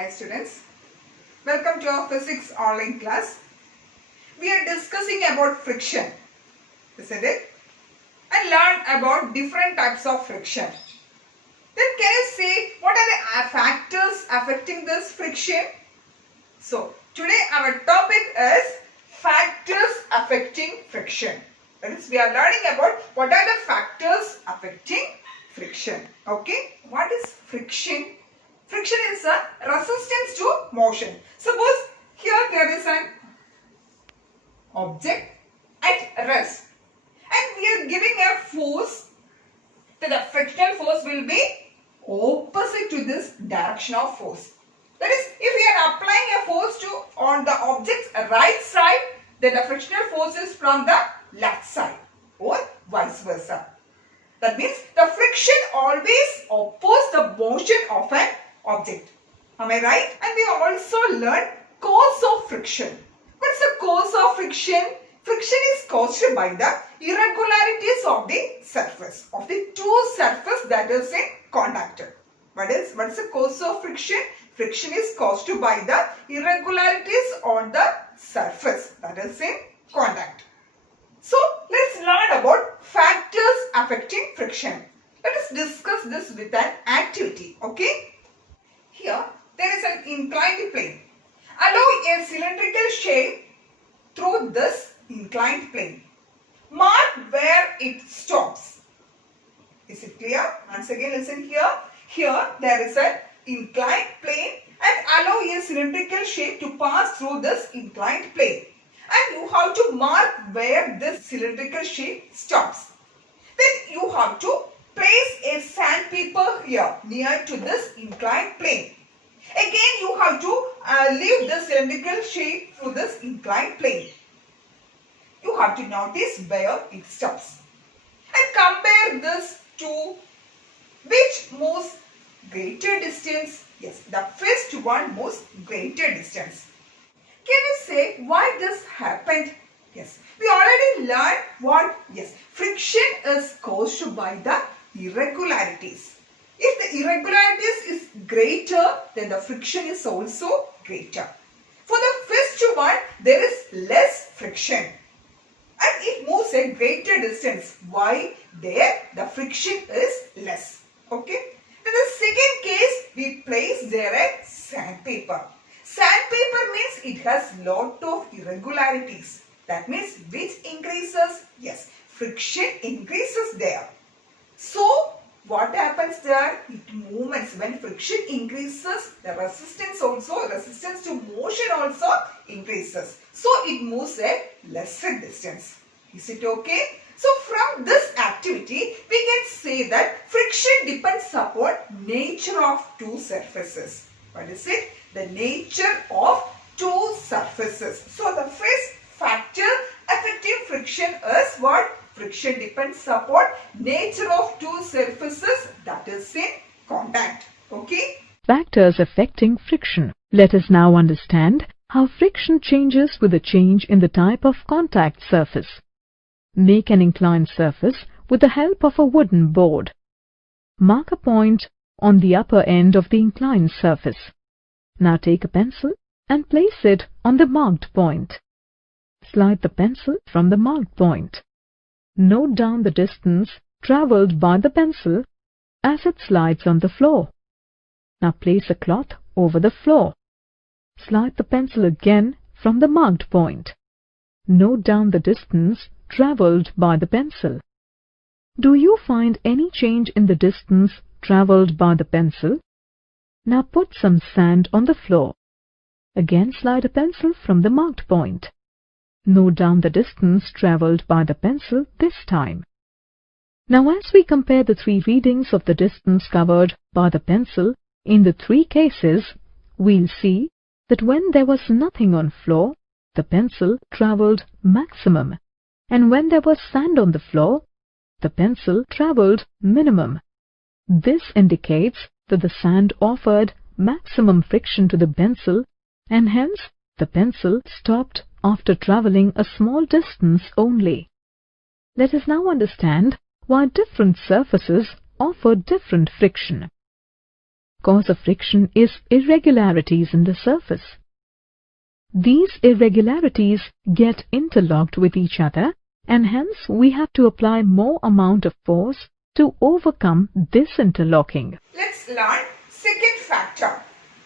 Hi students, welcome to our physics online class. We are discussing about friction, isn't it? And learn about different types of friction. Then can you say what are the factors affecting this friction? So today our topic is factors affecting friction. That is, we are learning about what are the factors affecting friction. Okay, what is friction? Friction is a resistance to motion. Suppose here there is an object at rest and we are giving a force, then the frictional force will be opposite to this direction of force. That is, if we are applying a force on the object's right side, then the frictional force is from the left side or vice versa. That means the friction always opposes the motion of an object. Am I right? And we also learned cause of friction. What is the cause of friction? Friction is caused by the irregularities of the surface, of the two surfaces that is in contact. What is the cause of friction? Friction is caused by the irregularities on the surface that is in contact. So let's learn about factors affecting friction. Let us discuss this with an activity. Okay. Here there is an inclined plane. Allow a cylindrical shape through this inclined plane. Mark where it stops. Is it clear? Once again listen here. Here there is an inclined plane and allow a cylindrical shape to pass through this inclined plane. And you have to mark where this cylindrical shape stops. Then you have to place a sandpaper here near to this inclined plane. Again you have to leave the cylindrical shape through this inclined plane. You have to notice where it stops. And compare this to which moves greater distance. Yes, the first one moves greater distance. Can you say why this happened? Yes, we already learned what? Yes, friction is caused by the irregularities. If the irregularities is greater, then the friction is also greater. For the first one, there is less friction and it moves a greater distance. Why? There the friction is less. Okay. In the second case, we place there a sandpaper. Sandpaper means it has lot of irregularities. That means which increases? Yes, friction increases there. So what happens there? It moves. When friction increases, the resistance to motion also increases. So it moves a lesser distance. Is it okay? So from this activity, we can say that friction depends upon nature of two surfaces. What is it? The nature of two surfaces. So the first factor affecting friction is what? Friction depends upon nature of two surfaces that is in contact. Okay? Factors affecting friction. Let us now understand how friction changes with the change in the type of contact surface. Make an inclined surface with the help of a wooden board. Mark a point on the upper end of the inclined surface. Now take a pencil and place it on the marked point. Slide the pencil from the marked point. Note down the distance travelled by the pencil as it slides on the floor. Now place a cloth over the floor. Slide the pencil again from the marked point. Note down the distance travelled by the pencil. Do you find any change in the distance travelled by the pencil? Now put some sand on the floor. Again slide a pencil from the marked point. Note down the distance travelled by the pencil this time. Now as we compare the three readings of the distance covered by the pencil in the three cases, we'll see that when there was nothing on floor, the pencil travelled maximum, and when there was sand on the floor, the pencil travelled minimum. This indicates that the sand offered maximum friction to the pencil and hence the pencil stopped after travelling a small distance only. Let us now understand why different surfaces offer different friction. cause of friction is irregularities in the surface. These irregularities get interlocked with each other, and hence we have to apply more amount of force to overcome this interlocking. Let's learn second factor.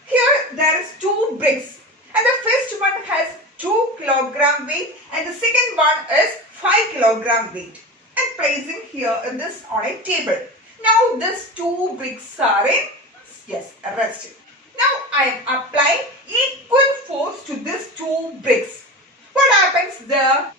Here there is two bricks, and the first one has 2 kilogram weight and the second one is 5 kilogram weight, and placing here in this on a table. Now these two bricks are in rest. Now I am applying equal force to these two bricks. What happens there?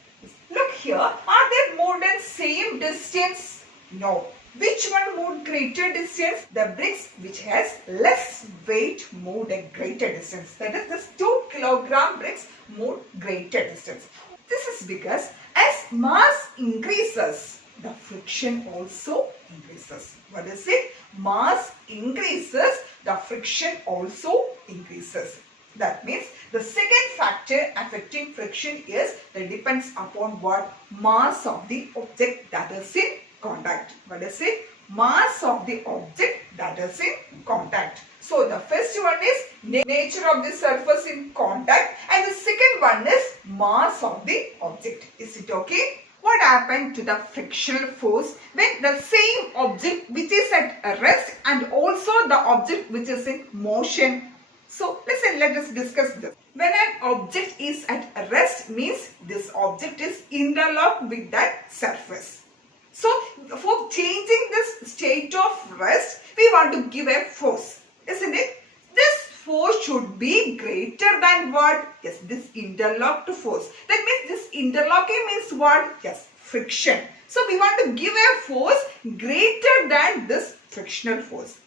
Look here, are they moved in same distance? No. Which one moved greater distance? The bricks which has less weight moved a greater distance. That is, this 2 kilogram bricks moved greater distance. This is because as mass increases, the friction also increases. What is it? Mass increases, the friction also increases. That means the second factor affecting friction is that depends upon what? Mass of the object that is in contact. What is it? Mass of the object that is in contact. So the first one is nature of the surface in contact, and the second one is mass of the object. Is it okay? What happened to the frictional force when the same object which is at rest and also the object which is in motion? So listen, let us discuss this. When an object is at rest means this object is interlocked with that surface. So for changing this state of rest, we want to give a force, isn't it? This force should be greater than what? Yes, this interlocked force. That means this interlocking means what? Yes, friction. So we want to give a force greater than this frictional force,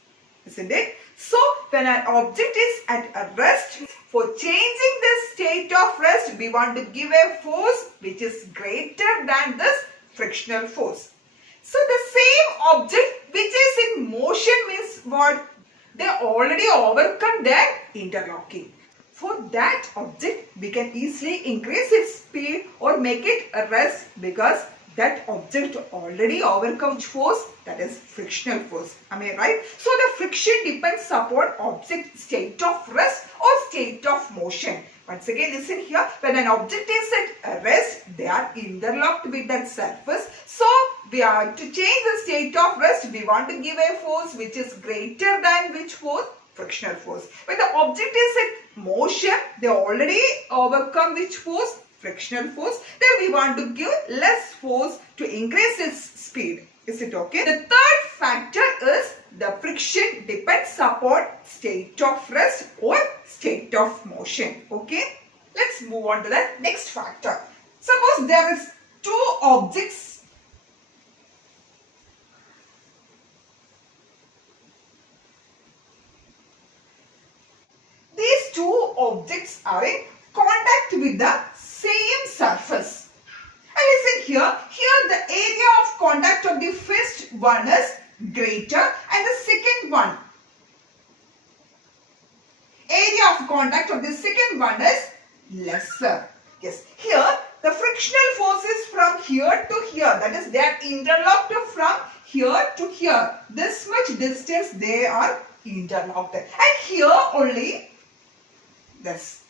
isn't it? So when an object is at a rest, for changing this state of rest, we want to give a force which is greater than this frictional force. So the same object which is in motion means what? They already overcome their interlocking. For that object, we can easily increase its speed or make it a rest because that object already overcome force, that is frictional force. Am I right? So the friction depends upon object state of rest or state of motion. Once again, listen here. When an object is at rest, they are interlocked with that surface. So we are to change the state of rest. We want to give a force which is greater than which force? Frictional force. When the object is at motion, they already overcome which force? Frictional force. Then we want to give less force to increase its speed. Is it okay? The third factor is the friction depends upon state of rest or state of motion. Okay? Let's move on to the next factor. Suppose there is two objects. These two objects are in contact with the same surface. And listen here, the area of contact of the first one is greater and the second one, area of contact of the second one is lesser. Yes, here the frictional force is from here to here, that is they are interlocked from here to here. This much distance they are interlocked, and here only this.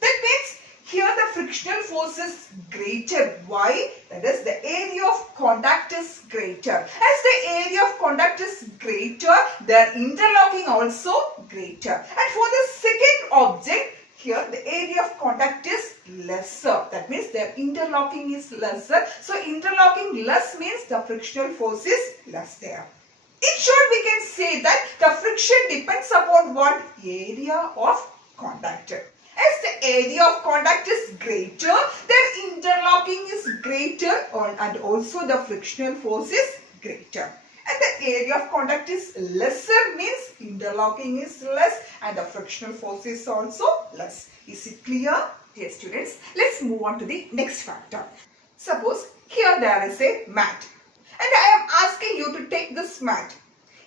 That means here the frictional force is greater. Why? That is the area of contact is greater. As the area of contact is greater, their interlocking also greater. And for the second object, here the area of contact is lesser. That means their interlocking is lesser. So interlocking less means the frictional force is less there. In short, we can say that the friction depends upon what? Area of contact. As the area of contact is greater, their interlocking is greater and also the frictional force is greater. And the area of contact is lesser means interlocking is less and the frictional force is also less. Is it clear? Dear students, let's move on to the next factor. Suppose here there is a mat and I am asking you to take this mat.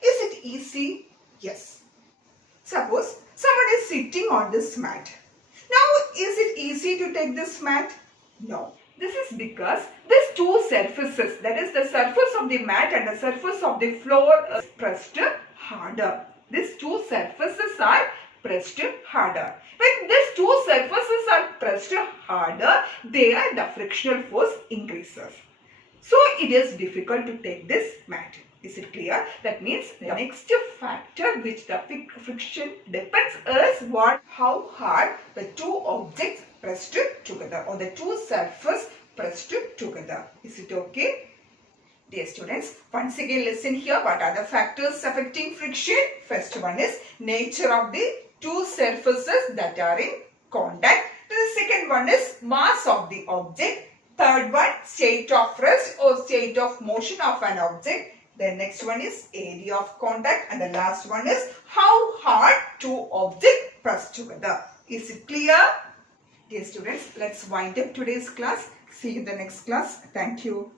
Is it easy? Yes. Suppose someone is sitting on this mat. Now, is it easy to take this mat? No. This is because these two surfaces, that is the surface of the mat and the surface of the floor, is pressed harder. these two surfaces are pressed harder. When these two surfaces are pressed harder, there the frictional force increases. So it is difficult to take this matter. Is it clear? That means the next factor which the friction depends is how hard the two objects pressed together or the two surfaces pressed together. Is it okay? Dear students, once again listen here. What are the factors affecting friction? First one is nature of the two surfaces that are in contact. The second one is mass of the object. Third one, state of rest or state of motion of an object. The next one is area of contact, and the last one is how hard two objects press together. Is it clear? Dear students, let's wind up today's class. See you in the next class. Thank you.